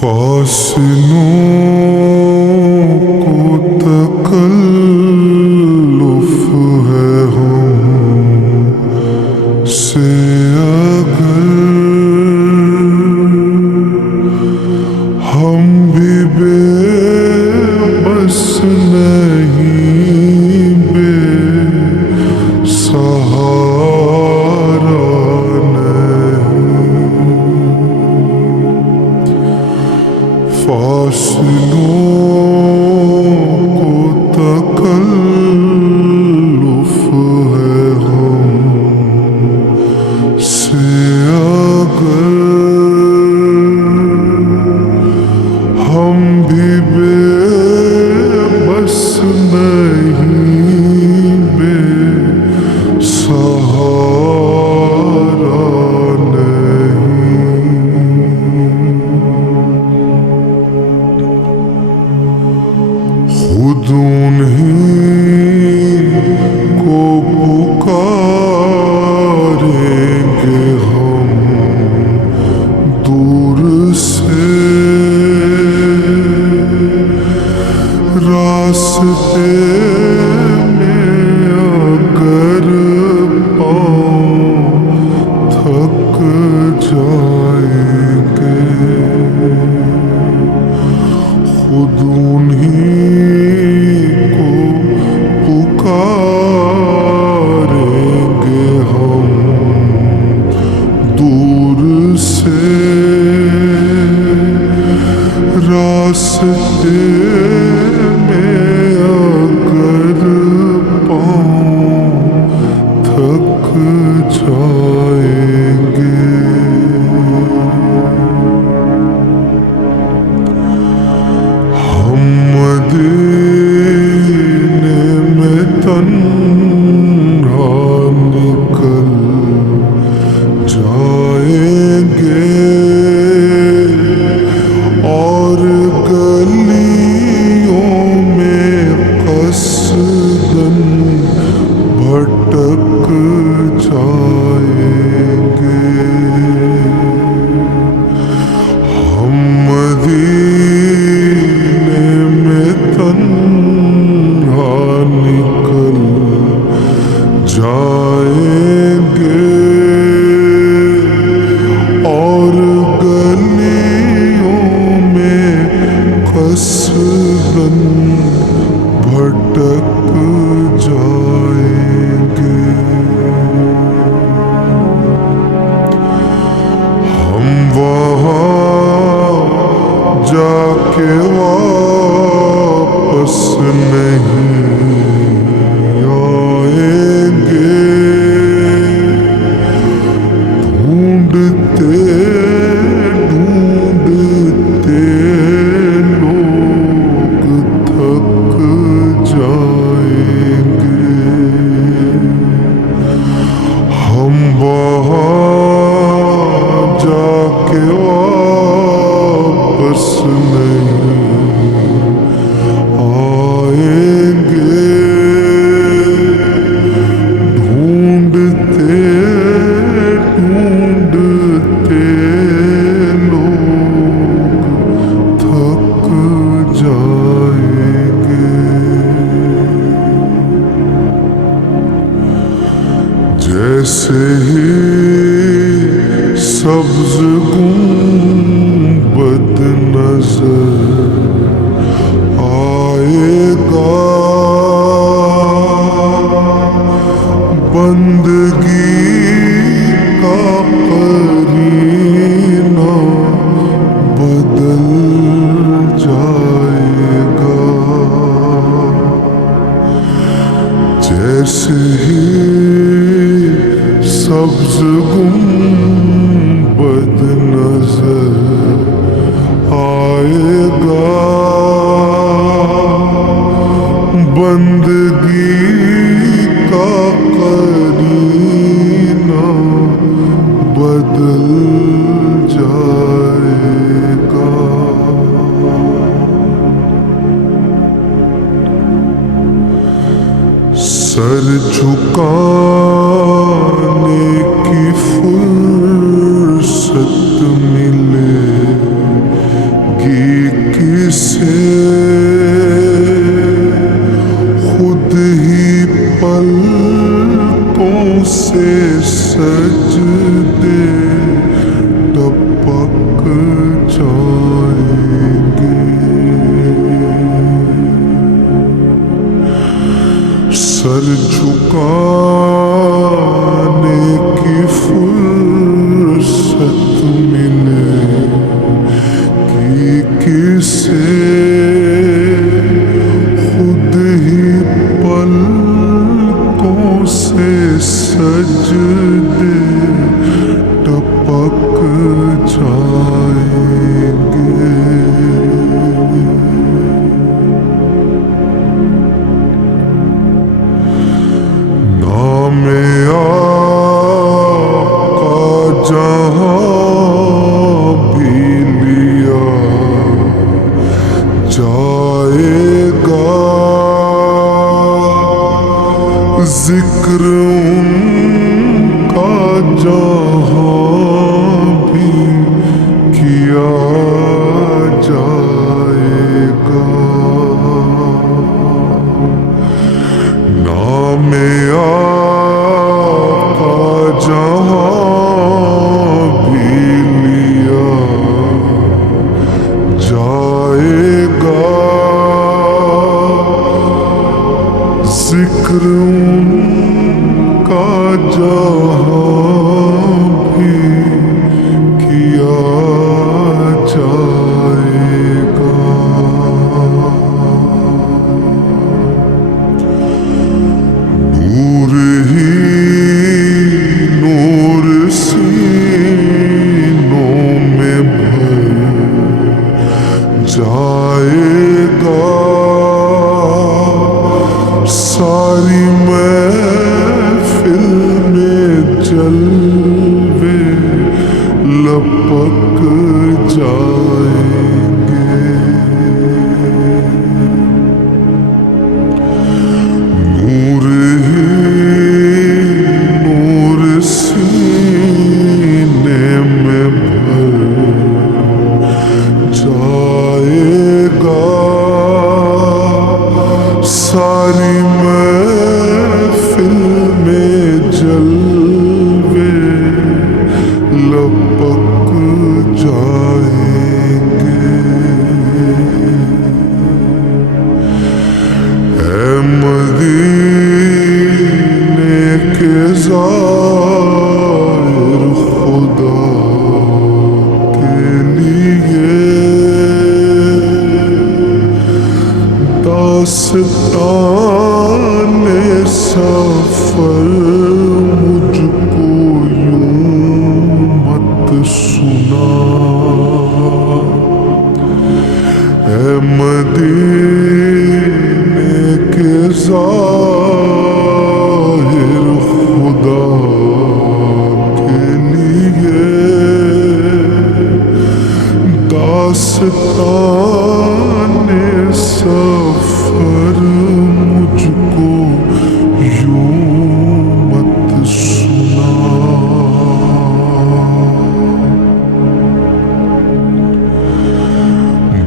फासलों को तकल्लुफ़ है हमसे अगर हम भी बेबस नहीं बेसहारा फासलों को तकल्लुफ़ है हमसे अगर हम भी बेबस नहीं बेसहारा खुद उन्हीं को पुकारेंगे हम दूर से रास्ते में अगर पाँव थक जाएंगे खुद उन्हीं को पुकारेंगे हम दूर से रास्ते में अगर पाँव थक जाएंगे मदीने में तन्हा निकल जाएंगे और गलियों में कसदन भटक जाएंगे हम मदीने में तन्हा निकल जाएंगे और गलियों में कसदन भटक जाएंगे हम वहाँ जाके वापस नहीं आएंगे ढूंढते ढूंढते लोग थक जाएंगे हम वहाँ जाके वापस नहीं आएंगे ढूंढते ढूंढते लोग थक जाएंगे जैसे ही सब्ज गुंबद नजर आएगा बंदगी का करीना बदल जाएगा जैसे ही सब्ज गुंबद नजर आएगा बंदगी का करीना बदल जाएगा सर झुकाने की फुर्सत मिले किसे खुद ही पलकों से सजदे टपक जाएंगे। सर झुकाने की फुर्सत मिले कि किसे खुद ही पलकों से सजदे टपक जाएंगे। नामे आका जहाँ भी लिया जाएगा, जिक्र उनका जहाँ भी किया जाएगा। नामे आका जहाँ भी लिया जाएगा, जिक्र उनका जहाँ भी किया जाएगा। नूर ही नूर सीनों में भर जाएगा, सारी महफिल में जलवे लपक जाएंगे। नूर ही नूर सीने में भर जाएगा, सारी महफिल में जलवे लपक जाएंगे। ऐ मदीने के ज़ाहिर खुदा के लिए दास्ताने सफर मुझको यूं मत सुना। ऐ मदीने के ज़ाहिर खुदा के लिए दास्ताने सफर मुझको यूं मत सुना।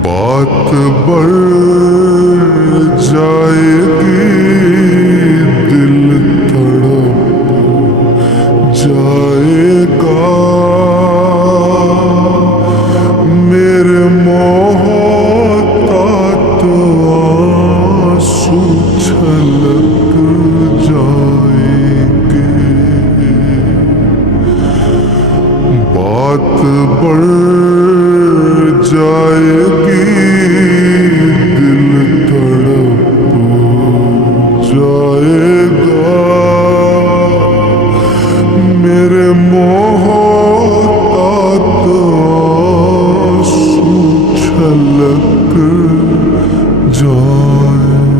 बात बढ़ जाएगी, दिल तड़प जाएगा, मेरे मोहतात आंसू छलक जाएंगे। बात बढ़ जाएगी, दिल तड़प जाएगा, मेरे मोहतात आंसू छलक जाएंगे।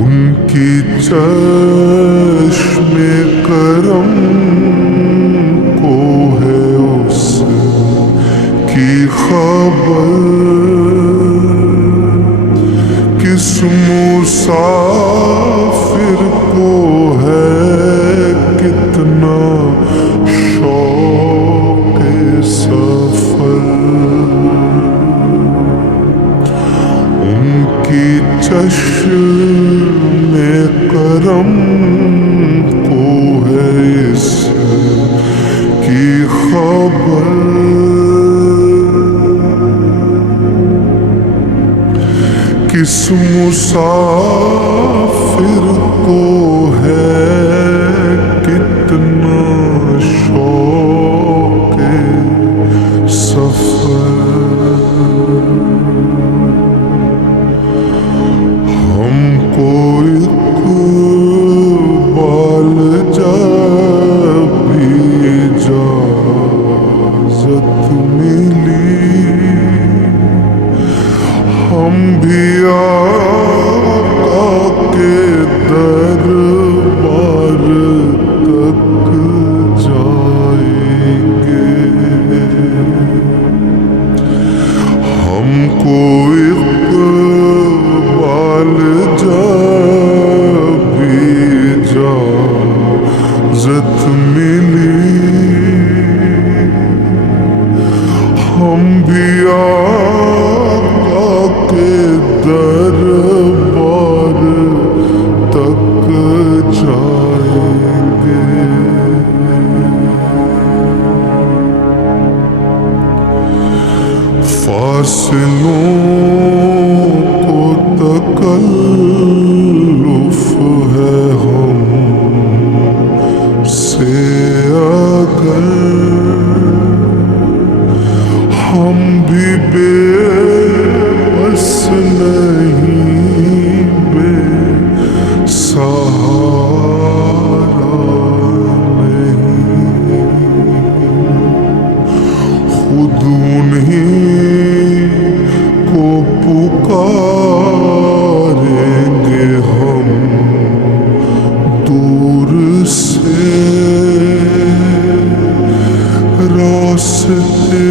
उनकी चश्मे करम को है उसकी खबर, किस मुसाफिर को है कितना शौक सफर उनकी चश्मे करम को है इसकी खबर। किस मुसाफिर को है कितना शौक सफर। हमको इक़बाल जब भी इजाज़त मिली हम भी आका के दरबार तक जाएंगे। हमको इक़बाल जब भी इजाज़त मिली हम भी आका के दरबार तक जाएंगे। फासलों को तकल्लुफ़ है हम से अगर हम भी बेबस नहीं बेसहारा नहीं। खुद उन्हीं को पुकारेंगे हम दूर से रास्ते